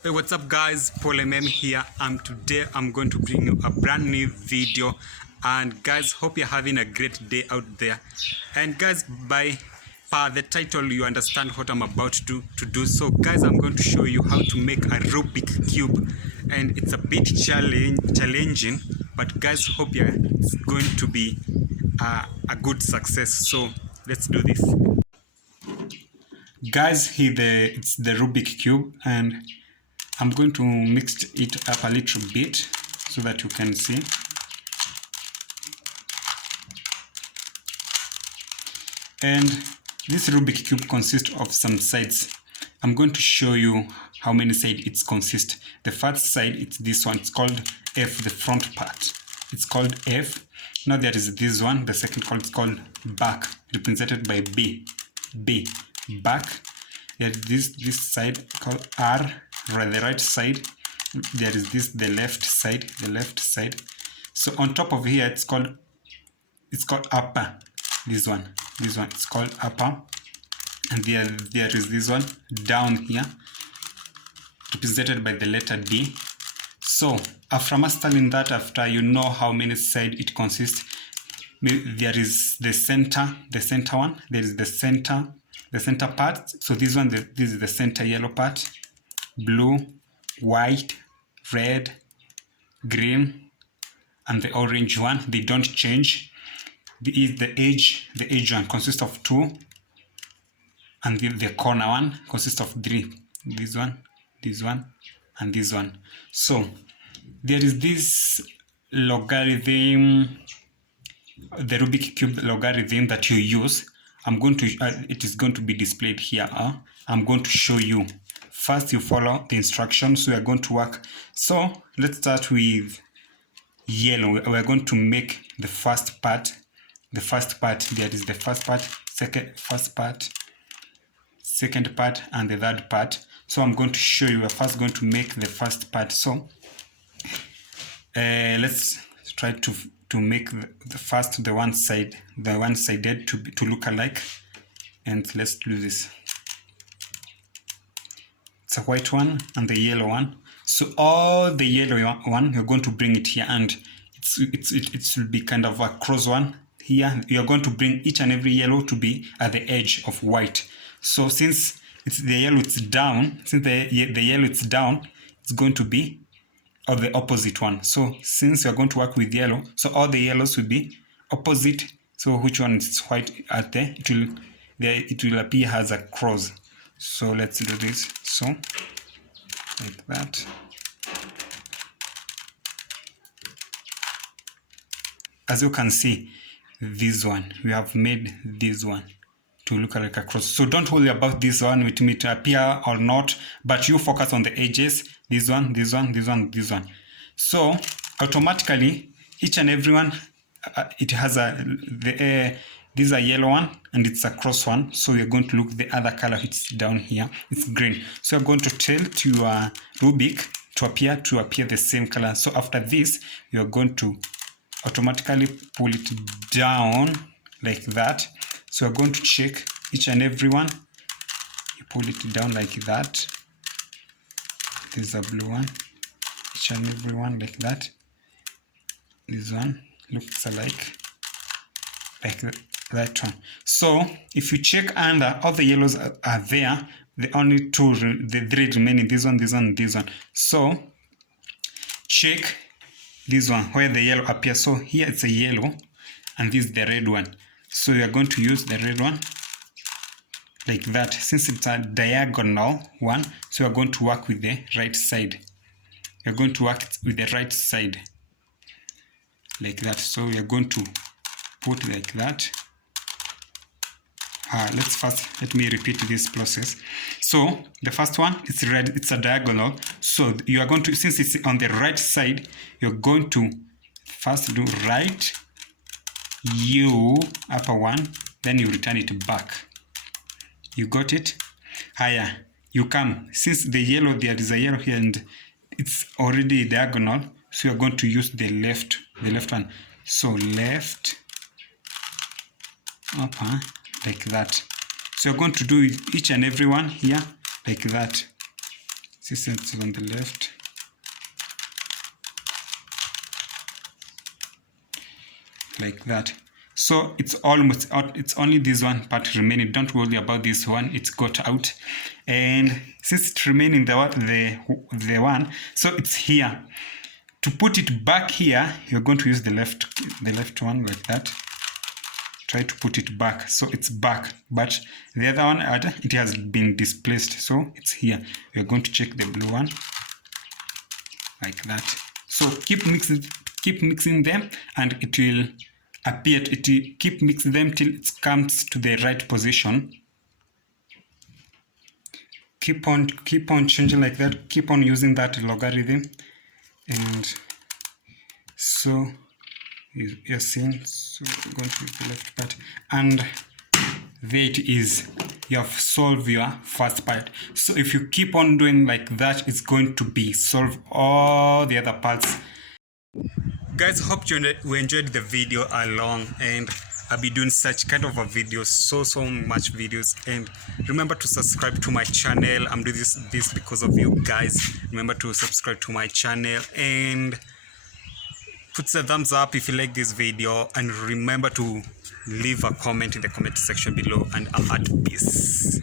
Hey, what's up guys, Paul MM here, and today I'm going to bring you a brand new video. And guys, hope you're having a great day out there. And guys, by the title you understand what I'm about to do. So guys, I'm going to show you how to make a Rubik cube, and it's a bit challenging, but guys, hope it's going to be a good success. So let's do this. Guys, here it's the Rubik cube, and I'm going to mix it up a little bit so that you can see. And this Rubik cube consists of some sides. I'm going to show you how many sides it consists. The first side, it's this one. It's called F, the front part. It's called F. Now there is this one. The second called is called back, represented by B. B, back. There is this side called R. The right side, there is the left side. So on top of here, it's called upper. This one it's called upper, and there is this one down here, represented by the letter D. So after mastering that, after you know how many sides it consists, there is the center one. There is the center part. So this is the center yellow part. Blue, white, red, green, and the orange one, they don't change. The edge one consists of 2, and the corner one consists of 3. This one, and this one. So there is this logarithm, the Rubik cube logarithm that you use. It is going to be displayed here. I'm going to show you. First, you follow the instructions. We are going to work. So let's start with yellow. We are going to make the first part. There is the first part, second part, and the third part. So I'm going to show you. We're first going to make the first part. So let's try to make the one-sided to look alike. And let's do this. It's a white one and the yellow one. So all the yellow one, you're going to bring it here, and it will be kind of a cross one here. You're going to bring each and every yellow to be at the edge of white. So since the yellow it's down, it's going to be of the opposite one. So since you're going to work with yellow, so all the yellows will be opposite. So which one is white at there? It will appear as a cross. So let's do this. So like that. As you can see, this one, we have made this one to look like a cross. So don't worry about this one, it may appear or not, but you focus on the edges. This one. So automatically, each and every one, it has this is a yellow one and it's a cross one. So you're going to look the other color. It's down here. It's green. So you're going to tilt your Rubik to appear the same color. So after this, you're going to automatically pull it down like that. So you're going to check each and every one. You pull it down like that. This is a blue one. Each and every one like that. This one looks alike, like that one. So if you check under, all the yellows are there. The only the 3 remaining, this one. So check this one where the yellow appears. So here it's a yellow and this is the red one. So you are going to use the red one like that. Since it's a diagonal one, so you are going to work with the right side. You're going to work with the right side like that. So we are going to put like that. Let me repeat this process. So the first one is red, it's a diagonal. So you are going to, since it's on the right side, you're going to first do right, U, upper one, then you return it back. You got it? Higher, you come, since the yellow, there is a yellow here and it's already diagonal, so you're going to use the left one. So left, upper, like that. So you're going to do each and every one here like that. since it's on the left. Like that. So it's almost out. It's only this one part remaining. Don't worry about this one. It's got out. And since it's remaining the one, so it's here. To put it back here, you're going to use the left one like that. Try to put it back, so it's back, but the other one, it has been displaced, so it's here. We're going to check the blue one like that. So keep mixing them, and it will appear. It will keep mixing them till it comes to the right position. Keep on changing like that. Keep on using that logarithm, and so you're seeing. So I'm going to use the left part, and there it is. You have solved your first part. So if you keep on doing like that, it's going to be solve all the other parts. Guys, hope you enjoyed the video along, and I'll be doing such kind of a video, so much videos. And remember to subscribe to my channel. I'm doing this because of you guys. Remember to subscribe to my channel and put a thumbs up if you like this video, and remember to leave a comment in the comment section below, and I'm at peace.